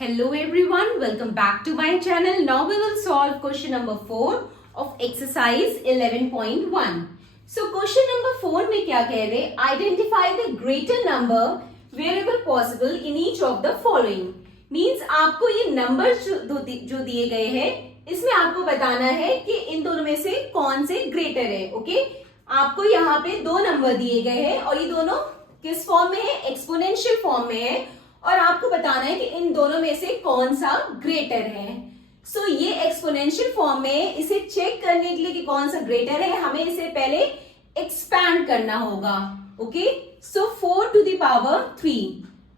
Hello everyone, welcome back to my channel. Now we will solve question number 4 of exercise 11.1. So question number 4 में क्या कह रहे? Identify the greater number wherever possible in each of the following. Means आपको ये number जो दिए गए हैं इसमें आपको बताना है कि इन दोनों में से कौन से ग्रेटर है. ओके, आपको यहाँ पे दो नंबर दिए गए हैं और ये दोनों किस फॉर्म में है? एक्सपोनेंशियल फॉर्म में है और आपको बताना है कि इन दोनों में से कौन सा ग्रेटर है. सो ये एक्सपोनेंशियल फॉर्म में इसे चेक करने के लिए कि कौन सा ग्रेटर है हमें इसे पहले एक्सपैंड करना होगा. Okay, so 4 to the power 3.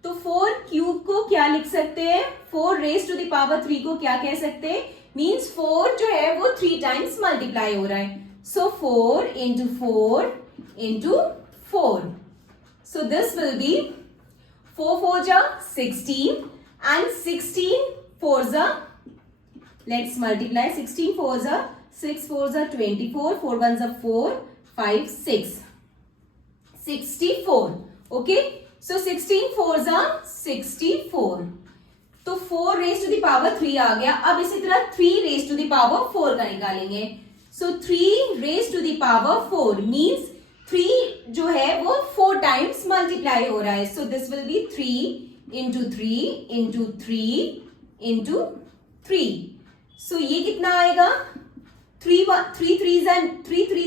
तो 4 क्यूब को क्या लिख सकते हैं? 4 रेज टू द पावर 3 को क्या कह सकते हैं? मीन्स 4 जो है वो 3 टाइम्स मल्टीप्लाई हो रहा है. सो 4 into 4 into 4. So this will B 4 4s are 16 and 16 4s are, let's multiply 16 4s are 6 4s are 24, 4 1s are 4, 5 6 64. Okay, so 16 4s are 64. तो 4 रेज टू द पावर 3 आ गया. अब इसी तरह 3 रेज टू द पावर 4 का निकालेंगे. So 3 raise to the power 4 means 3 जो है वो 4 टाइम्स मल्टीप्लाई हो रहा है. सो this will B 3 into 3 into 3 into 3. सो ये कितना आएगा? 3 3s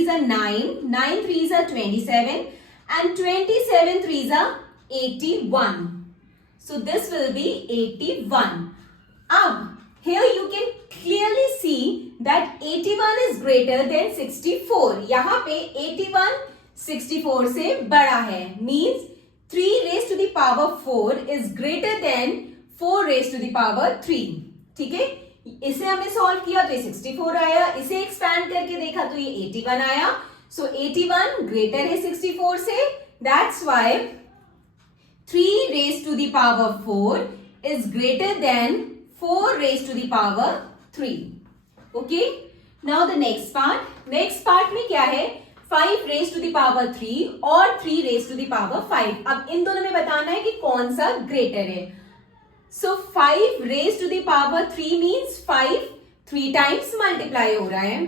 are 9, 9 3s are 27 and 27 3s are 81. So this will be 81. अब here you can clearly see that 81 is greater than 64. यहाँ पे 81 64 से बड़ा है. Means 3 raise to the power 4 is greater than 4 raise to the power 3. ठीक है, इसे हमने सॉल्व किया तो ये 64 आया. इसे एक्सपैंड करके देखा तो ये 81 आया. सो 81 ग्रेटर है 64 से. That's why 3 raise to the power 4 is greater than 4 raise to the power 3. Okay, now the next part. Next part में क्या है? 5 रेज टू द पावर 3 और 3 रेज टू द पावर 5. अब इन दोनों में बताना है कि कौन सा ग्रेटर है. So 5 raise to the power 3 means 5 3 times multiply हो रहा है.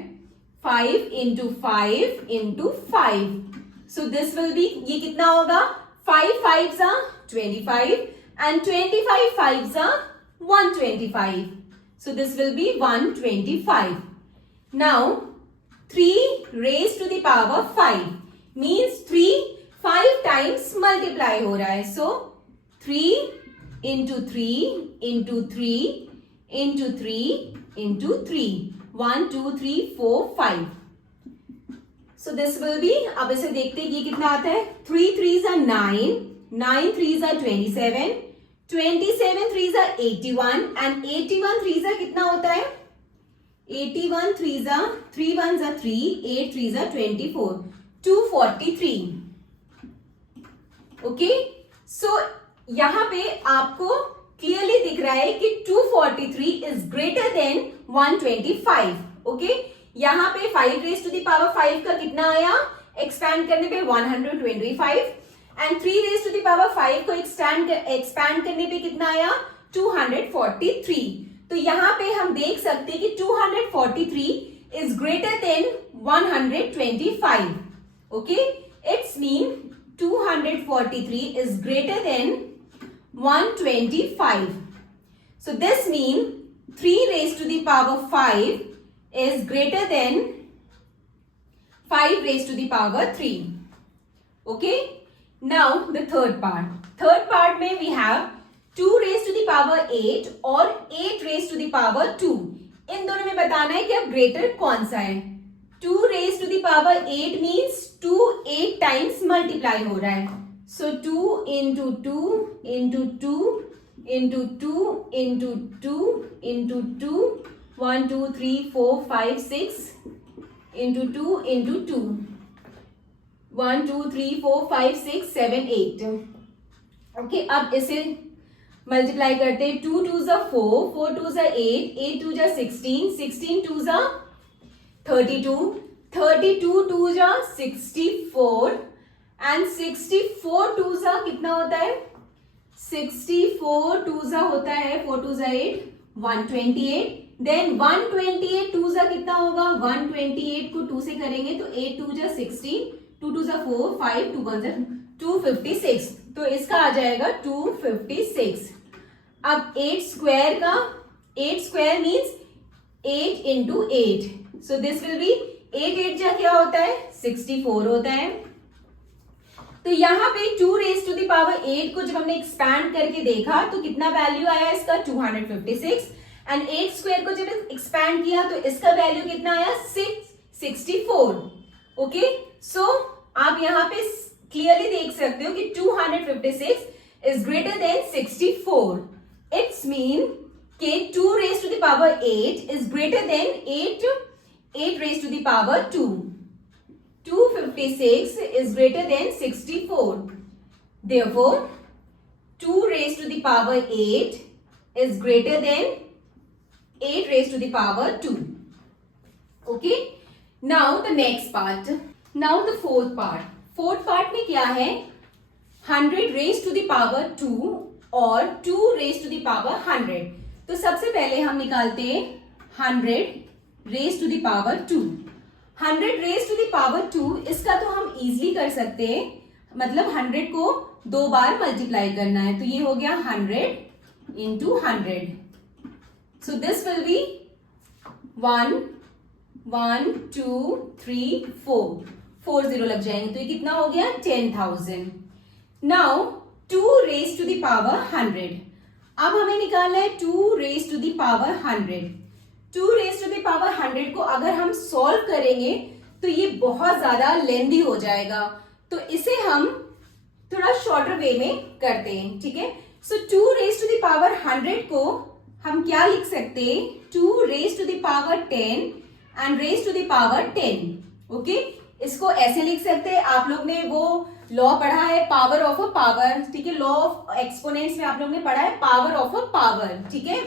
5 into 5 into 5. So this will be, ये कितना होगा? 5 5s are 25 and 25 5s are 125. So this will be 125. Now 3 raised to the power 5 means 3 5 times multiply हो रहा है. So 3 into 3 into 3 into 3 into 3. 1 2 3 4 5. So this will be, अब इसे देखते हैं ये कितना आता है. 3 3s are 9, 9 3s are 27, 27 3s are 81 and 81 3s are कितना होता है? 81 3s are 3 1s are 3, 8 3s are 24, 243. Okay, सो यहां पे आपको क्लियरली दिख रहा है कि 243 इज ग्रेटर देन 125. ओके, यहां पे 5 रेज टू द पावर 5 का कितना आया? एक्सपैंड करने पे 125 and 3 raise to the power 5 को एक्सपैंड करने पे कितना आया? 243. तो यहां पे हम देख सकते हैं कि 243 is greater then 125. Okay, it's mean 243 is greater than 125. So this means 3 raised to the power 5 is greater than 5 raised to the power 3. Okay, now the third part. Third part में we have 2 raised to the power 8 और 8 raised to the power 2. इन दोनों में बताना है कि अब greater कौन सा है. 2 raised to the power 8 means 2 8 times multiply हो रहा है. So 2 into 2 into 2 into 2 into 2 into 2, 1 2 3 4 5 6 into 2 into 2, 1 2 3 4 5 6 7 8. Okay, अब इसे मल्टीप्लाई करते हैं. 2 2s are 4, 4 2s are 8, 8 2s are 16, 16 2s are 32, 32 2s are 64 and 64 2s are कितना होता है? 64 टू जा होता है 4 टू जा 8 128, देन 128 टू जा कितना होगा 128 को 2 से करेंगे तो 8 टू जा 16, 2 टू जा 4, 5 2 1 जा 256, तो इसका आ जाएगा 256। अब 8 स्क्वायर का 8 square means 8 into 8, so this will B 8 8 जा क्या होता है 64 होता है। तो यहाँ पे 2 रेज टू द पावर 8 को जब हमने एक्सपैंड करके देखा तो कितना वैल्यू आया इसका 256, एंड 8 स्क्वायर को जब एक्सपैंड किया तो इसका वैल्यू कितना आया 664। ओके, सो आप यहाँ पे क्लियरली देख सकते हो कि 256 is greater than 64। It's mean कि 2 raise to the power 8 is greater than 8 raised to the power 2. 256 is greater than 64. Therefore, 2 raised to the power 8 is greater than 8 raised to the power 2. Okay? Now the next part. Now the fourth part. Fourth part में क्या है 100 raised to the power 2 और 2 raised to the power 100. तो सबसे पहले हम निकालते हैं 100 raise to the power 2। 100 raise to the power 2 इसका तो हम इजीली कर सकते हैं, मतलब 100 को 2 बार मल्टीप्लाई करना है, तो ये हो गया 100 into 100, so this will B 1 1 2 3 4 0 लग जाएंगे, तो ये कितना हो गया 10,000। Now 2 raise to the power 100, अब हमें निकालना है 2 raise to the power 100। 2 raise to the power 100 को अगर हम सॉल्व करेंगे तो ये बहुत ज्यादा लेंदी हो जाएगा, तो इसे हम थोड़ा शॉर्टर वे में करते हैं, ठीक है। So 2 raise to the power 100 को हम क्या लिख सकते हैं 2 raise to the power 10 and raise to the power 10। Okay, इसको ऐसे लिख सकते हैं, आप लोग ने वो लॉ पढ़ा है पावर ऑफ अ पावर, ठीक है, लॉ ऑफ एक्सपोनेंट्स में आप लोग ने पढ़ा है पावर ऑफ अ पावर, ठीक है।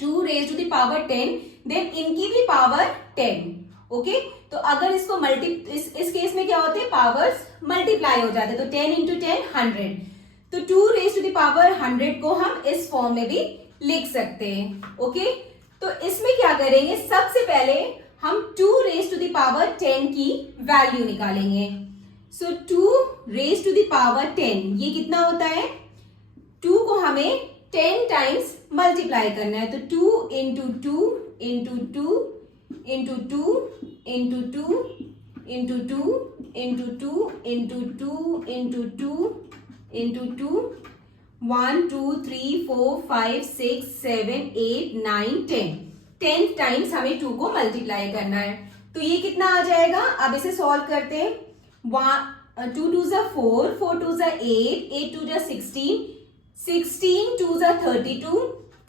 2 raise to the power 10, then इनकी भी पावर 10। ओके, तो अगर इसको इस केस में क्या होते हैं पावर्स मल्टीप्लाई हो जाते हैं, तो 10 इंटू 10 100, तो 2 रेज टू द पावर 100 को हम इस फॉर्म में भी लिख सकते हैं। ओके, तो इसमें क्या करेंगे सबसे पहले हम 2 रेज टू द पावर 10 की वैल्यू निकालेंगे। सो 2 रेज टू द पावर 10 ये कितना होता है, 2 को हमें 10 टाइम्स मल्टीप्लाई करना है, तो 2 into 2 into 2 into 2 into 2 into 2 into 2 into 2 into 2 into 2 1 2 3 4 5 6 7 8 9 10 times हमें 2 को मल्टीप्लाई करना है, तो ये कितना आ जाएगा। अब इसे सॉल्व करते हैं, 2 2 जा 4 4 2 जा 8 8 2 जा 16 16 2 जा 32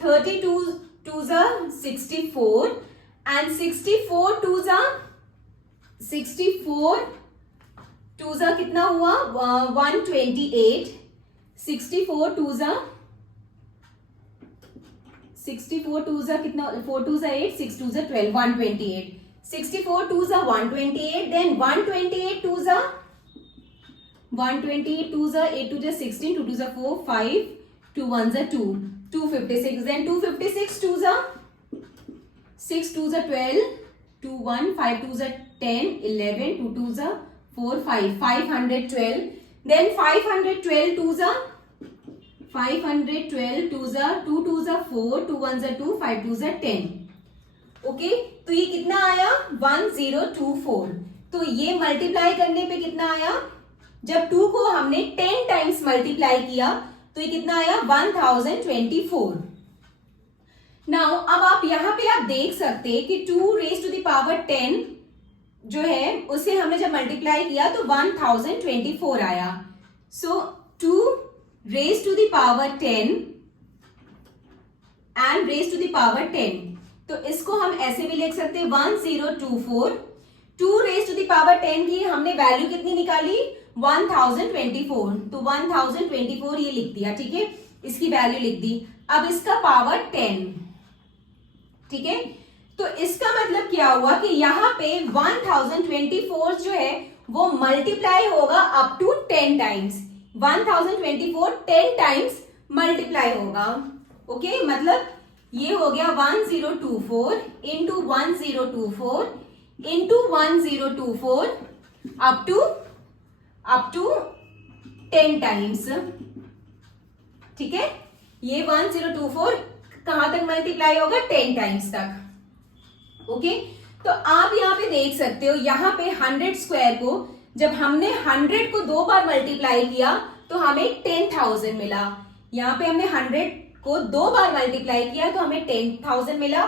32 2 जा 64 एंड 64 2 जा कितना हुआ 128। 64 2 जा कितना 4 2 जा 8 6 2 जा 12 128। 64 2 जा 128, देन 128 2 जा 8 2 जा 16 2 2 जा 4 5 2 1 जा 2 256, then 256 2 जा 6 2 जा 12 2 1 5 2 जा 10 11 2 2 जा 4 5 512, then 512 2 जा 512 2 जा 2 2 जा 4 2 1 जा 2 5 2 जा 10। ओके, तो ये कितना आया 1024। तो ये मल्टीप्लाई करने पे कितना आया, जब 2 को हमने 10 टाइम्स मल्टीप्लाई किया तो ये कितना आया 1024। नाउ अब आप यहां पे आप देख सकते हैं कि 2 रेज टू द पावर 10 जो है उसे हमने जब मल्टीप्लाई किया तो 1024 आया। So 2 raise to the power 10 and raise to the power 10, तो इसको हम ऐसे भी लिख सकते हैं 1024। 2 रेज टू द पावर 10 की हमने वैल्यू कितनी निकाली 1024, तो 1024 ये लिख दिया, ठीक है, इसकी वैल्यू लिख दी। अब इसका पावर 10, ठीक है, तो इसका मतलब क्या हुआ कि यहाँ पे 1024 जो है वो मल्टीप्लाई होगा up to 10 times. 1024 10 times multiply होगा। ओके, मतलब ये हो गया 1024 into 1024 into 1024 up to 10 times. ठीक है, ये 1024 कहां तक मल्टीप्लाई होगा? 10 टाइम्स तक। ओके, तो आप यहां पे देख सकते हो, यहां पे 100 स्क्वायर को जब हमने 100 को 2 बार मल्टीप्लाई किया तो हमें 10,000 मिला। यहां पे हमने 100 को 2 बार मल्टीप्लाई किया तो हमें 10,000 मिला।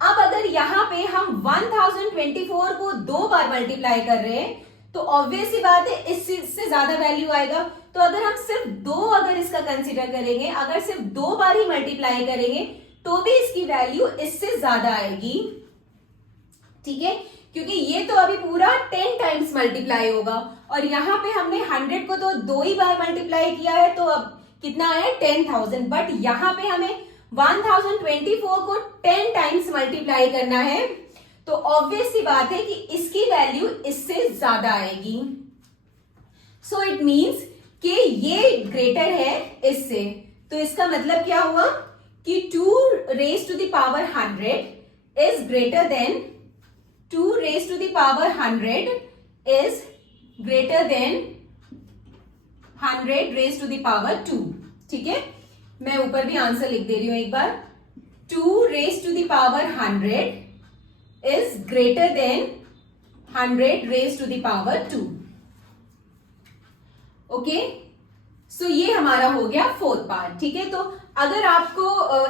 अब अगर यहां पे हम 1024 को 2 बार मल्टीप्लाई कर रहे हैं तो ऑब्वियस सी बात है इससे ज्यादा वैल्यू आएगा। तो अगर हम सिर्फ 2 अगर इसका कंसीडर करेंगे, अगर सिर्फ 2 बार ही मल्टीप्लाई करेंगे तो भी इसकी वैल्यू इससे ज्यादा आएगी। ठीक है, क्योंकि ये तो अभी पूरा 10 टाइम्स मल्टीप्लाई होगा और यहां पे हमने 100 को तो 2 ही बार मल्टीप्लाई किया है तो अब कितना आया? 10,000। बट यहां पे हमें 1024 को 10 टाइम्स मल्टीप्लाई करना है तो ऑब्वियस सी बात है कि इसकी वैल्यू इससे ज्यादा आएगी। सो इट मीन्स कि ये ग्रेटर है इससे। तो इसका मतलब क्या हुआ कि 2 raise to the power 100 is greater than 2 raised to the power 100 is greater than 100 raised to the power 2। ठीक है, मैं ऊपर भी आंसर लिख दे रही हूं एक बार। 2 raised to the power 100 is greater than 100 raised to the power 2। Okay, सो ये हमारा हो गया 4th पार्ट। ठीक है, तो अगर आपको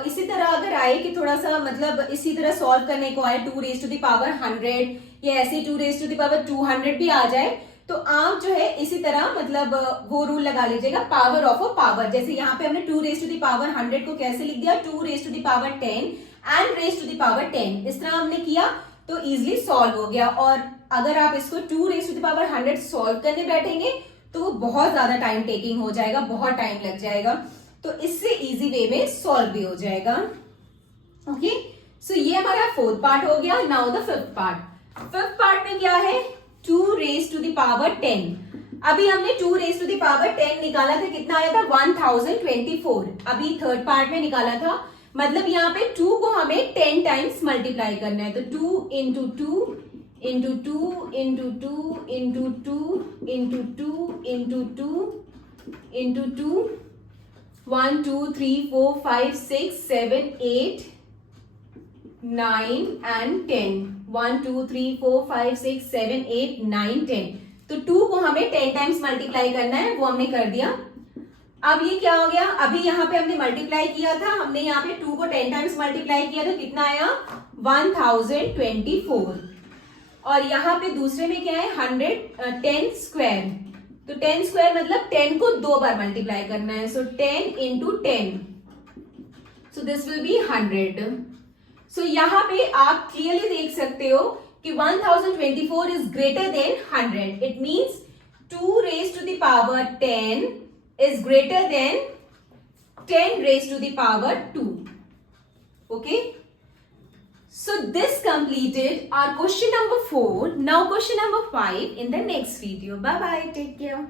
इसी तरह अगर आए कि थोड़ा सा मतलब इसी तरह सॉल्व करने को आए 2 रेज टू द पावर 100 या ऐसे 2 रेज टू द पावर 200 भी आ जाए तो आप जो है इसी तरह मतलब वो रूल लगा लीजिएगा, पावर ऑफ अ पावर। जैसे यहाँ पे हमने 2 रेज टू द पावर 100 को कैसे लिख दिया? 2 raise to the power 10 and raise to the power 10। इस तरह हमने किया तो इजिली सॉल्व हो गया। और अगर आप इसको 2 raise to the power 100 solve करने बैठेंगे तो वो बहुत ज्यादा टाइम टेकिंग हो जाएगा, बहुत टाइम लग जाएगा। तो इससे इजी वे में सॉल्व भी हो जाएगा। ओके, सो ये हमारा 4th पार्ट हो गया। Now the 5th part. 5th part में क्या है? 2 रेज टू द पावर 10। अभी हमने 2 रेज टू द पावर 10 निकाला था, कितना आया था? 1024। अभी 3rd पार्ट में निकाला था, मतलब यहाँ पे 2 को हमें 10 टाइम्स मल्टीप्लाई करना है। तो 2 into 2 into 2 into 2 into 2 into 2 into 2 into 2 1 2 3 4 5 6 7 8 9 and 10। 1 2 3 4 5 6 7 8 9 10। तो 2 को हमें 10 टाइम्स मल्टीप्लाई करना है, वो हमने कर दिया। अब ये क्या हो गया? अभी यहाँ पे हमने मल्टीप्लाई किया था, हमने यहाँ पे 2 को 10 टाइम्स मल्टीप्लाई किया तो कितना आया? 1024। और यहाँ पे दूसरे में क्या है? 10 स्क्वायर। तो 10 स्क्वायर मतलब 10 को 2 बार मल्टीप्लाई करना है। So 10 into 10, so this will be 100। So यहाँ पे आप क्लियरली देख सकते हो कि 1024 is greater than 100। It means 2 raise to the power 10 is greater than 10 raise to the power 2। Okay, so this completed our question number 4. Now question number 5 in the next video. Bye bye, take care.